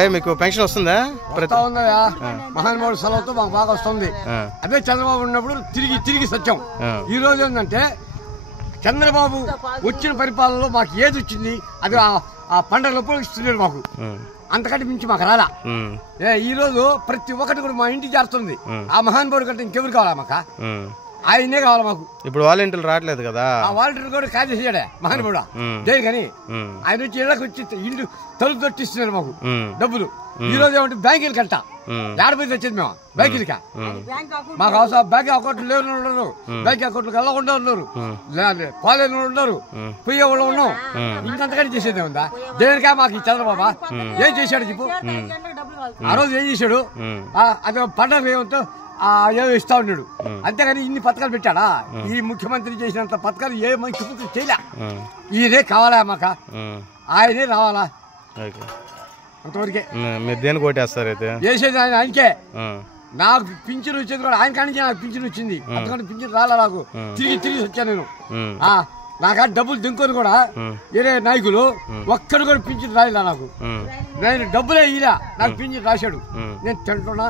అబ్బాయి మీకు పెన్షన్ వస్తుందా? మహానుభావుడు సెలవుతో మాకు బాగా వస్తుంది. అదే చంద్రబాబు ఉన్నప్పుడు తిరిగి సత్యం. ఈ రోజు ఏంటంటే చంద్రబాబు వచ్చిన పరిపాలనలో మాకు ఏది వచ్చింది అది ఆ పండుగలప్పుడు ఇస్తున్నాడు మాకు, అంతకంటే మించి మాకు రాలా. ఈ రోజు ప్రతి ఒక్కటి కూడా మా ఇంటికి చేరుతుంది. ఆ మహానుభావుడు కంటే ఇంకెవరు కావాలా మాకు? ఆయనే కావాలి మాకు. ఇప్పుడు వాలంటీర్లు రావట్లేదు కదా, ఆ వాలంటీర్ కూడా కాల్ చేసాడే మహానుభావుడు జై కానీ ఆయన వచ్చి ఇళ్ళకి వచ్చి ఇల్లు తలుపు తొట్టిస్తున్నారు మాకు డబ్బులు. ఈ రోజు ఏమంటే బ్యాంకులు కంట ఏడపోయి తెచ్చేది మేము బ్యాంకులకి. మాకు అవసరం బ్యాంక్ అకౌంట్లు లేని ఉన్నారు, బ్యాంక్ అకౌంట్లు వెళ్ళకుండా ఉన్నారు, పోలేని ఉన్నారు, పోయే వాళ్ళు ఉన్నాం. ఇంకంతకంటే చేసేది ఉందా? దేనికా మాకు ఈ చంద్రబాబా ఏం చేశాడు చెప్పు? ఆ రోజు ఏం చేశాడు? అది పండుగ ఏమంతో ఏదో ఇస్తా ఉన్నాడు, అంతేగాని ఇన్ని పథకాలు పెట్టాడా? ఈ ముఖ్యమంత్రి చేసినంత పథకాలు ఏ ముఖ్యమంత్రి చేయలే. ఇదే కావాలా మాకు, ఆయనే రావాలా అంతవరకే. మీరు దేనికి ఓటేస్తారు అయితే? చేసేది ఆయనకే. నాకు పింఛన్ వచ్చేది కూడా ఆయన కానీ నాకు పింఛన్ వచ్చింది, అంతకంటే పింఛన్ రాలా నాకు. తిరిగి వచ్చాను నేను. నాకు డబ్బులు దింకొని కూడా వేరే నాయకులు ఒక్కడు కూడా పింఛన్ రాలేదా నాకు. నేను డబ్బులే ఇలా నాకు పింఛన్ రాశాడు, నేను తింటున్నా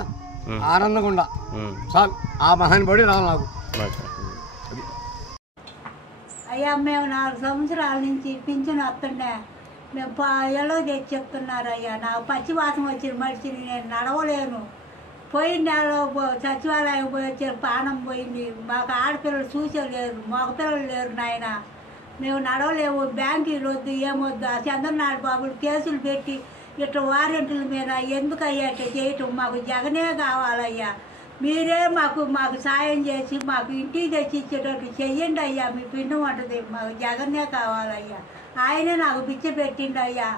ఆనందంగా ఉండా చాలు. ఆ మహానుభావుడే రావాలి నాకు. అయ్యా మేము 4 సంవత్సరాల నుంచి పింఛన్ వస్తుండే మేము ఎలా తెచ్చి చెప్తున్నారు అయ్యా. నాకు పచ్చివాసన వచ్చిన మనిషిని, నేను నడవలేను. పోయిన నెలలో సచివాలయం పోయి వచ్చారు, ప్రాణం పోయింది. మాకు ఆడపిల్లలు చూసేలేరు, మగపిల్లలు లేరు నాయన. మేము నడవలేము. బ్యాంకులు వద్దు ఏమొద్దు. ఆ చంద్రనారాయణ బాబులు కేసులు పెట్టి ఇట్లా వారెంట్ల మీద ఎందుకు అయ్యా ఇట్లా చేయటం? మాకు జగనే కావాలయ్యా. మీరే మాకు సాయం చేసి మాకు ఇంటికి తెచ్చి ఇచ్చేటట్టు చెయ్యండి అయ్యా. మీ పిండి ఉంటుంది, మాకు జగనే కావాలయ్యా. ఆయనే నాకు పిచ్చ పెట్టిండు అయ్యా,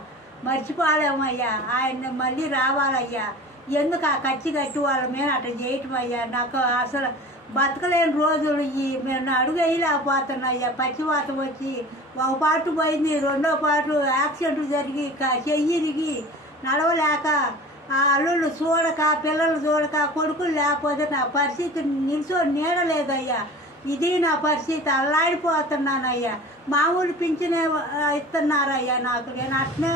మర్చిపోలేమయ్యా. ఆయన మళ్ళీ రావాలయ్యా. ఎందుకు ఆ కచ్చి కట్టి వాళ్ళ మీద అట్లా చేయటం అయ్యా? నాకు అసలు బతకలేని రోజులు మేము అడుగు వేయలేకపోతున్నాయ్యా. పచ్చివాతం వచ్చి ఒక పాటు పోయింది, రెండో పాటు యాక్సిడెంట్ జరిగి చెయ్యిరిగి నడవలేక ఆ అల్లుళ్ళు చూడక, పిల్లలు చూడక, కొడుకులు లేకపోతే నా పరిస్థితి నిల్చొని నీడలేదయ్యా. ఇది నా పరిస్థితి. అల్లాడిపోతున్నానయ్యా. మామూలు పింఛనే ఇస్తున్నారయ్యా నాకు. నేను అట్నే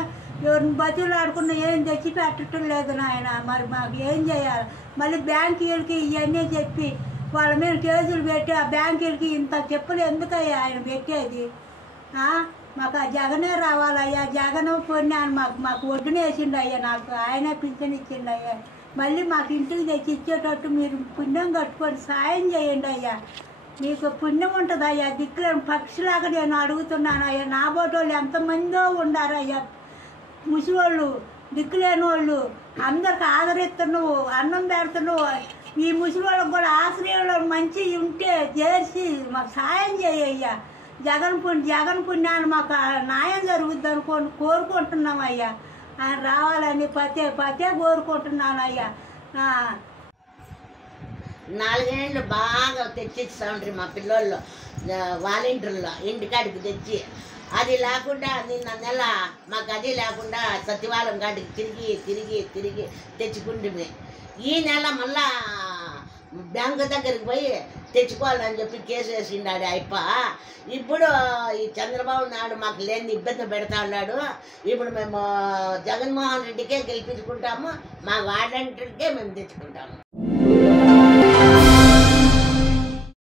ఎవరిని బతులు ఆడుకున్న ఏం తెచ్చి పెట్టడం లేదు నాయన. మరి మాకు ఏం చేయాలి? మళ్ళీ బ్యాంకులకి ఇవన్నీ చెప్పి వాళ్ళ మీద కేసులు పెట్టి ఆ బ్యాంకులకి ఇంత చెప్పులు ఎందుకయ్యా ఆయన పెట్టేది? మాకు ఆ జగనే రావాలయ్యా. జగన్ పొన్నాను మాకు ఒడ్డున వేసిండు అయ్యా. నాకు ఆయనే పింఛన్ ఇచ్చిండు అయ్యా. మళ్ళీ మాకు ఇంటికి తెచ్చి ఇచ్చేటట్టు మీరు పుణ్యం కట్టుకొని సాయం చేయండి అయ్యా. మీకు పుణ్యం ఉంటుంది అయ్యా. దిక్కులేని పక్షిలాగా నేను అడుగుతున్నాను అయ్యా. నా బోటోళ్ళు ఎంతమందో ఉండారయ్యా, ముసివాళ్ళు, దిక్కులేని వాళ్ళు. అందరికి ఆదరిస్తున్నావు, అన్నం పెడుతున్నావు. ఈ ముసివాళ్ళకి కూడా ఆశ్రయంలో మంచి ఉంటే చేసి మాకు సాయం చేయయ్యా. జగన్ పుణ్యాన్ని మాకు న్యాయం జరుగుద్ది కోరుకుంటున్నాం అయ్యా. ఆయన రావాలని పతే కోరుకుంటున్నాను అయ్యా. 4 ఏళ్ళు బాగా తెచ్చిస్తా ఉంటారు మా పిల్లలు వాలంటీర్లో ఇంటికాడికి తెచ్చి. అది లేకుండా నిన్న నెల మాకు అది లేకుండా సచివాలయం కాడికి తిరిగి తెచ్చుకుంటే ఈ నెల మళ్ళా బ్యాంకు దగ్గరికి పోయి తెచ్చుకోవాలని చెప్పి కేసు వేసిండాడు అయిప. ఇప్పుడు ఈ చంద్రబాబు నాయుడు మాకు లేని ఇబ్బంది పెడతా ఉన్నాడు. ఇప్పుడు మేము జగన్మోహన్ రెడ్డికే గెలిపించుకుంటాము, మా వాలంటీర్కే మేము తెచ్చుకుంటాము.